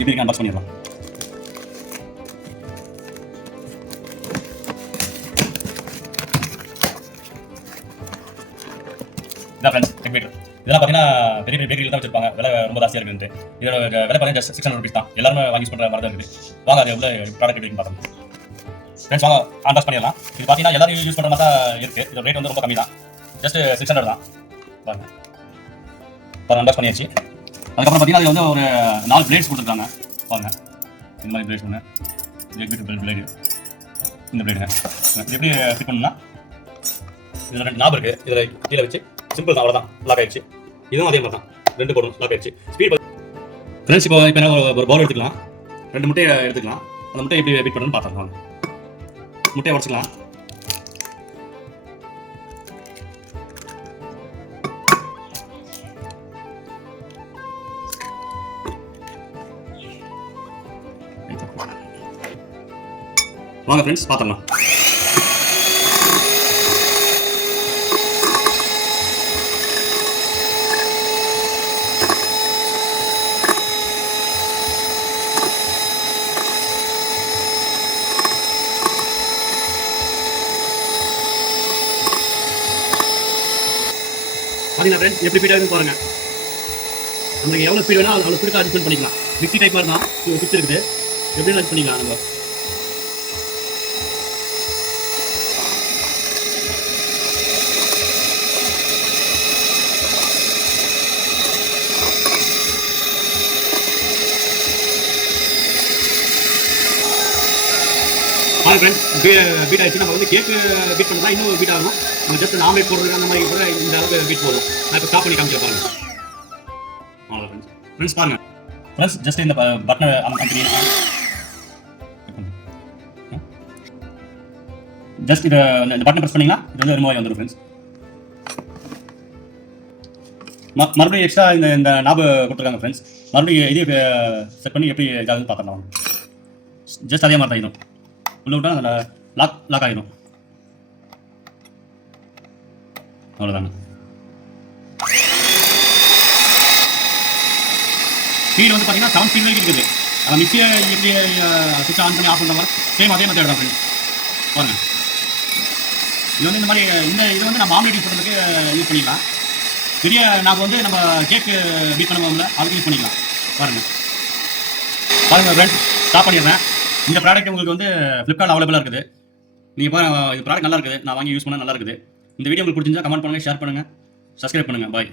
எப்படி இருக்கு அன்பாக்ஸ் பண்ணிடலாம். இதான் ஃப்ரெண்ட்ஸ் எக் பீட்டர். இதெல்லாம் பார்த்தீங்கன்னா பெரிய பெரிய பேக்கரியில் தான் வச்சிருப்பாங்க. விலை ரொம்ப ஜாஸ்தியாக இருக்குன்ட்டு. இதோட விலை பார்த்தீங்கன்னா ஜஸ்ட் 600 rupees தான். எல்லாருமே வாங்கி யூஸ் பண்ணுற மாதிரி தான் இருக்குது. வாங்க அது எவ்வளோ ப்ராடக்ட் இருக்குன்னு பார்த்தோம். ஃப்ரெண்ட்ஸ் வாங்க அன்பாக்ஸ் பண்ணிடலாம். இது பார்த்தீங்கன்னா எல்லாரும் யூஸ் பண்ணுற மாதிரி தான் இருக்குது. இதோட ரேட் வந்து ரொம்ப கம்மி தான். ஜஸ்ட் 600 தான். பாருங்க அன்பாக்ஸ் பண்ணியாச்சு. அதுக்கப்புறம் பார்த்தீங்கன்னா அது வந்து ஒரு 4 பிளேட்ஸ் கொடுத்துருக்காங்க. பாருங்க இந்த மாதிரி பிளேட்ஸ் ஒன்று, எக் பீட்டர் பிளேடு, இந்த பிளேடுங்க. இது எப்படி ஃபிட் பண்ணணும்னா இதில் 2 நாப் இருக்குது. இதில் கீழே வச்சு சிம்பிள் தான், அவ்வளோதான். லாக் ஆயிடுச்சு. இதுவும் அதே மாதிரி தான், 2 போடும் லாக் ஆயிடுச்சு. ஸ்பீட் ஃப்ரெண்ட்ஸ் இப்போ என்ன ஒரு பவுல் எடுத்துக்கலாம். 2 முட்டையை எடுத்துக்கலாம். அந்த முட்டையை எப்படி பீட் பண்ணணும்னு பார்த்தோம். வாங்க முட்டையை உடச்சிக்கலாம். வாங்க ஃப்ரெண்ட்ஸ் பார்த்துடலாம். பார்த்தீங்கன்னா ஃப்ரெண்ட்ஸ் எப்படி ஸ்பீடாக இருக்குன்னு பாருங்கள். நம்மளுக்கு எவ்வளோ ஸ்பீட் வேணால் அவ்வளோ ஸ்பீடாக அட்ஜஸ்ட் பண்ணிக்கலாம். மிக்ஸி டைப் மாதிரி தான் சுவிட்ச் இருக்குது. எப்படி அட்ஜஸ்ட் பண்ணிக்கலாம் நம்ம. ஃப்ரெண்ட்ஸ் பீட் ஆயிடுச்சு. நம்ம வந்து கேக்கு பீட் பண்ணலாம், இன்னும் பீட் ஆகணும். நம்ம ஜஸ்ட் ஆம்லேட் போடுறது அந்த மாதிரி கூட இந்த அளவுக்கு பீட் போதும். நான் இப்போ ஸ்டாப் பண்ணி காமிச்சு பாருங்க. அவ்வளோ ஃப்ரெண்ட்ஸ் பாருங்க. ஃப்ரெண்ட்ஸ் ஜஸ்ட் இந்த பட்டனை ஜஸ்ட் இதை இந்த பட்டனை ப்ரெஸ் பண்ணிங்கன்னா இது வந்து ரிமூவ் ஆகி வந்துடும் ஃப்ரெண்ட்ஸ். மறுபடியும் எக்ஸ்ட்ரா இந்த நாபு கொடுத்துருக்காங்க ஃப்ரெண்ட்ஸ். மறுபடியும் இதே செட் பண்ணி எப்படி இதாகுதுன்னு பார்த்துடலாம். ஜஸ்ட் அதே மாதிரி தான் இதுவும் உள்ள விட்டா அதில் லாக் ஆகிடும். அவ்வளோதாங்க. ஸ்பீடு வந்து பார்த்தீங்கன்னா 7 ஸ்பீட் வரைக்கும் இருக்குது. நம்ம மிக்சியை எப்படி சுவிட்ச் ஆன் பண்ணி ஆஃப் பண்ணுற மாதிரி சேம் அதே மெத்தட் தான் ஃப்ரெண்ட்ஸ். பாருங்க இது வந்து இந்த மாதிரி இது வந்து நம்ம ஆம்லேட் யூஸ் பண்ணுறதுக்கு யூஸ் பண்ணிக்கலாம். பெரிய நாங்கள் வந்து நம்ம கேக்கு பீட் பண்ண முடியல, அதுக்கு யூஸ் பண்ணிக்கலாம். பாருங்கள் ஃப்ரெண்ட்ஸ் ஸ்டாப் பண்ணிடுறேன். இந்த ப்ராடக்ட் உங்களுக்கு வந்து ஃப்ளிப்கார்ட் அவைலபிளாக இருக்குது. நீங்கள் பாருங்க, இந்த ப்ராடக்ட் நல்லா இருக்குது. நான் வாங்கி யூஸ் பண்ண நல்லா இருக்குது. இந்த வீடியோ உங்களுக்கு பிடிச்சிருந்தா கமெண்ட் பண்ணுங்கள், ஷேர் பண்ணுங்கள், சப்ஸ்கிரைப் பண்ணுங்கள். பாய்.